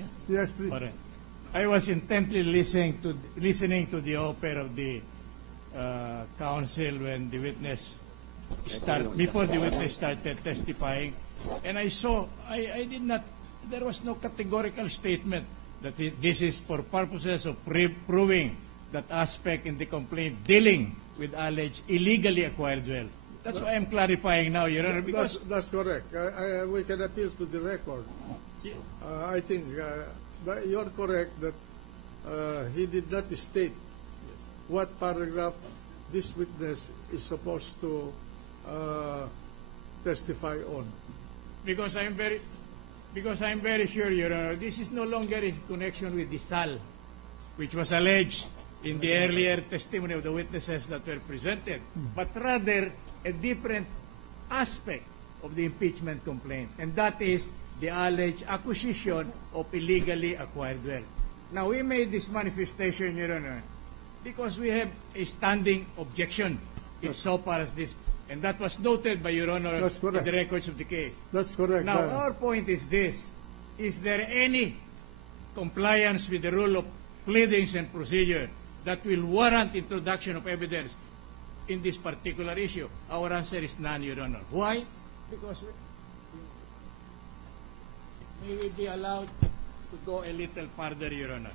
continue? Yes, please. All right. I was intently listening to the offer of the counsel when the witness before the witness started testifying, and I did not. There was no categorical statement that this is for purposes of proving that aspect in the complaint dealing with alleged illegally acquired wealth. That's why I'm clarifying now, Your Honor, because That's correct. We can appeal to the record. I think you're correct that he did not state what paragraph this witness is supposed to testify on. Because I'm very sure, Your Honor, this is no longer in connection with the SAL, which was alleged in the earlier testimony of the witnesses that were presented, but rather a different aspect of the impeachment complaint, and that is the alleged acquisition of illegally acquired wealth. Now, we made this manifestation, Your Honor, because we have a standing objection insofar as this, and that was noted by Your Honor in the records of the case. That's correct. Now, our point is this: is there any compliance with the rule of pleadings and procedure that will warrant introduction of evidence in this particular issue? Our answer is none, Your Honor. Why? Because may we be allowed to go a little further, Your Honor.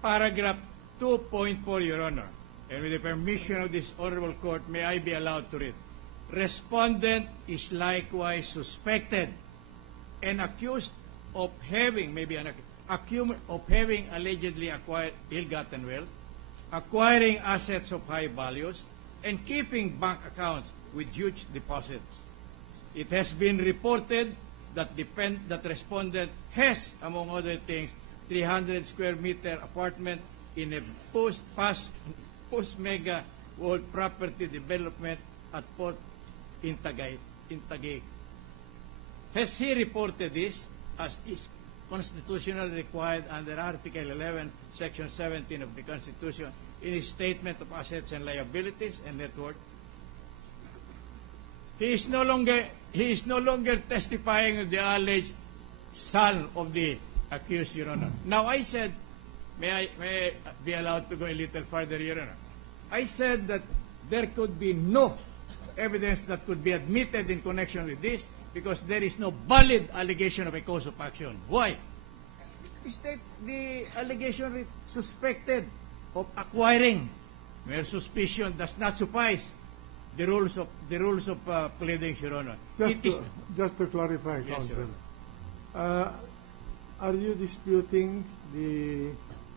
Paragraph 2.4, Your Honor, and with the permission of this honorable court, may I be allowed to read. Respondent is likewise suspected and accused of having, allegedly acquired ill-gotten wealth, acquiring assets of high values, and keeping bank accounts with huge deposits. It has been reported that respondent has, among other things, 300 square meter apartment in a post-mega world property development at Port in Taguig. Has he reported this as is constitutionally required under Article 11, Section 17 of the Constitution in his statement of assets and liabilities and net worth? He is no longer testifying of the alleged son of the accused, Your Honor. Now, I said, may I be allowed to go a little further, Your Honor? I said that there could be no evidence that could be admitted in connection with this because there is no valid allegation of a cause of action. Why? The allegation is suspected of acquiring. Mere suspicion does not suffice. The rules of pleadings, Your Honor. Just to clarify, yes, Counsel, are you disputing the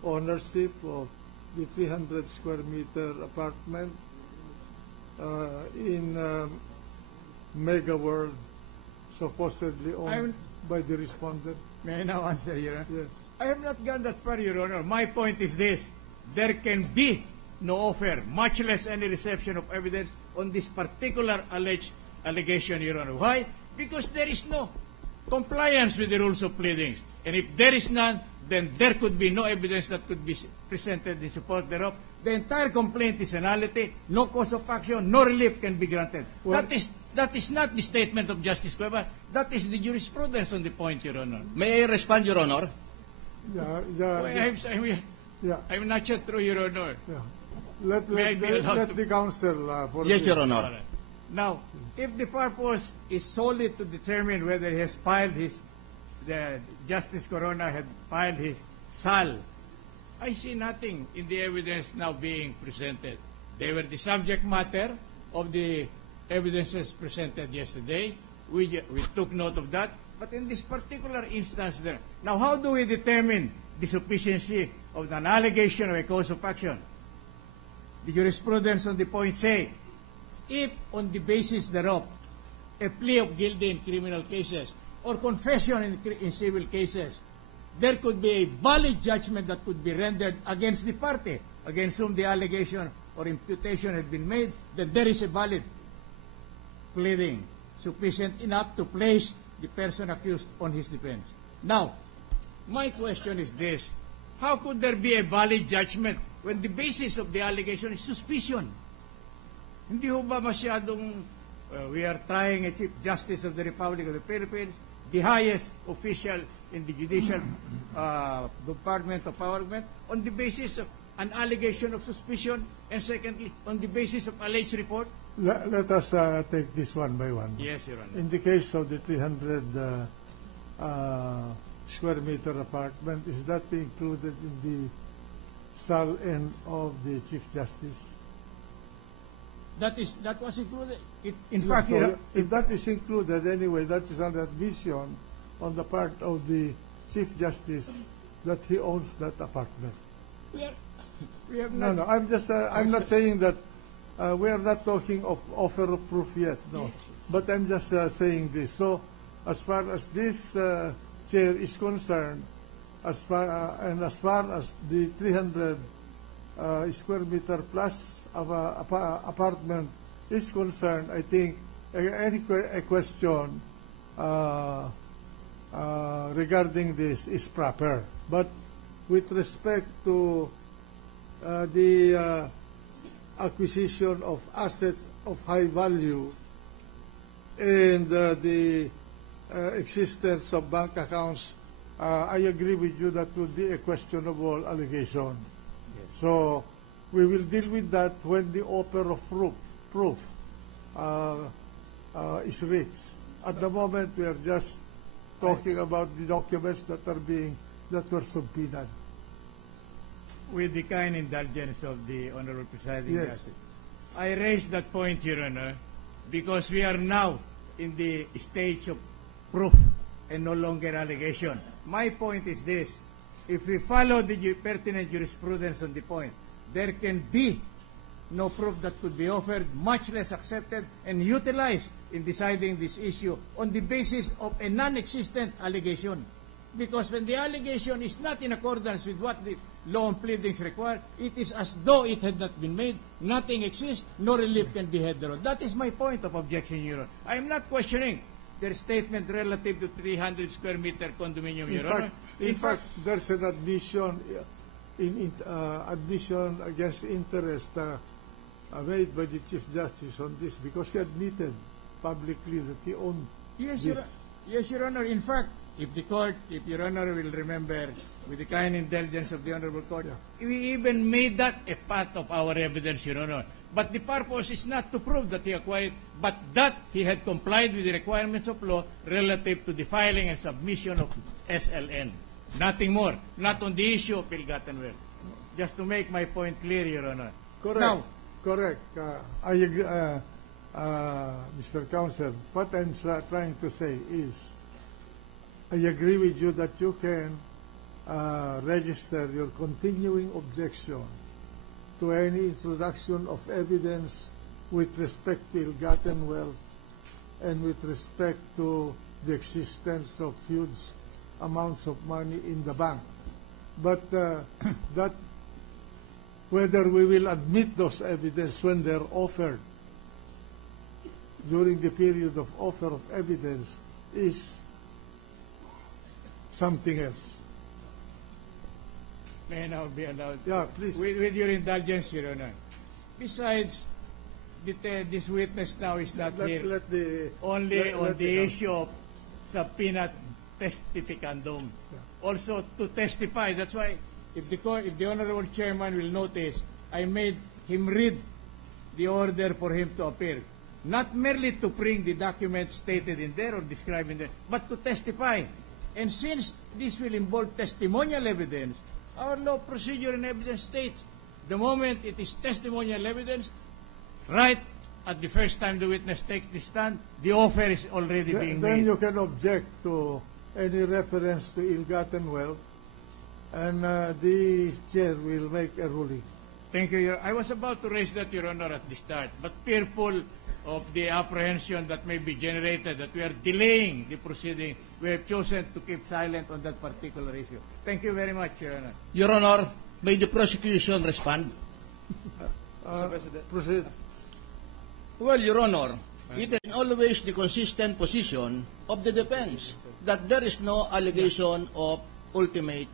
ownership of the 300 square meter apartment in Mega World supposedly owned by the respondent? May I now answer, Your Honor? Yes. I have not gone that far, Your Honor. My point is this: there can be no offer, much less any reception of evidence on this particular allegation, Your Honor. Why? Because there is no compliance with the rules of pleadings. And if there is none, then there could be no evidence that could be presented in support thereof. The entire complaint is a nullity, no cause of action, no relief can be granted. Well, that is not the statement of Justice Cueva. That is the jurisprudence on the point, Your Honor. May I respond, Your Honor? I'm not yet through, Your Honor. Yeah. Let the counsel yes, Your Honor. Now, if the purpose is solely to determine whether he has filed Justice Corona had filed his SAL, I see nothing in the evidence now being presented. They were the subject matter of the evidences presented yesterday. We took note of that. But in this particular instance there, now how do we determine the sufficiency of an allegation of a cause of action? The jurisprudence on the point say, if on the basis thereof, a plea of guilty in criminal cases or confession in civil cases, there could be a valid judgment that could be rendered against the party against whom the allegation or imputation had been made, then there is a valid pleading sufficient enough to place the person accused on his defense. Now, my question is this: how could there be a valid judgment when the basis of the allegation is suspicion? Hindi ho ba masyadong we are trying a Chief Justice of the Republic of the Philippines, the highest official in the judicial department of government, on the basis of an allegation of suspicion, and secondly, on the basis of alleged report. Let us take this one by one. Yes, Your Honor. In the case of the 300 square meter apartment, is that included in the sal end of the Chief Justice? That was included. In Yeah, fact, so if that is included anyway, that is an admission on the part of the Chief Justice that he owns that apartment. we have No, not. I'm not saying that we are not talking of offer of proof yet, no. Yes. But I'm just saying this. So, as far as this chair is concerned, as far as the 300 square meter plus of apartment is concerned, I think a question regarding this is proper. But with respect to the acquisition of assets of high value and the existence of bank accounts, I agree with you that would be a questionable allegation. Yes. So we will deal with that when the offer of proof is reached. At the moment, we are just talking about the documents that were subpoenaed. With the kind indulgence of the Honorable Presiding Yes. Justice, I raised that point, Your Honor, because we are now in the stage of proof and no longer allegation. My point is this: if we follow the pertinent jurisprudence on the point, there can be no proof that could be offered, much less accepted and utilized in deciding this issue on the basis of a non-existent allegation. Because when the allegation is not in accordance with what the law and pleadings require, it is as though it had not been made, nothing exists, no relief can be had thereon. That is my point of objection, Your Honor. I am not questioning their statement relative to 300 square meter condominium, Your Honor. In fact, there's an admission admission against interest made by the Chief Justice on this, because he admitted publicly that he owned Yes, this. Yes, Your Honor. In fact, if Your Honor will remember, with the kind indulgence of the Honorable Court, we even made that a part of our evidence, Your Honor. But the purpose is not to prove that he acquired, but that he had complied with the requirements of law relative to the filing and submission of SLN. Nothing more. Not on the issue of ill-gotten wealth. Just to make my point clear, Your Honor. Correct. Now, correct. I agree, Mr. Counsel. What I'm trying to say is, I agree with you that you can register your continuing objection to any introduction of evidence with respect to ill-gotten wealth and with respect to the existence of huge amounts of money in the bank. But that whether we will admit those evidence when they're offered during the period of offer of evidence is something else. may I now be allowed? Yeah, please. With your indulgence, Your Honor. Besides, this witness now is not here. Only on the issue of subpoena testificandum. Yeah. Also to testify. That's why, if the Honorable Chairman will notice, I made him read the order for him to appear. Not merely to bring the documents stated in there or described in there, but to testify. And since this will involve testimonial evidence, our law, procedure, and evidence states the moment it is testimonial evidence, right at the first time the witness takes the stand, the offer is already being made. Then you can object to any reference to ill-gotten wealth, and the chair will make a ruling. Thank you, Your Honor. I was about to raise that, Your Honor, at the start, but fearful of the apprehension that may be generated, that we are delaying the proceeding, we have chosen to keep silent on that particular issue. Thank you very much, Your Honor. Your Honor, may the prosecution respond? Mr. President. Proceed. Well, Your Honor, it is always the consistent position of the defense that there is no allegation of ultimate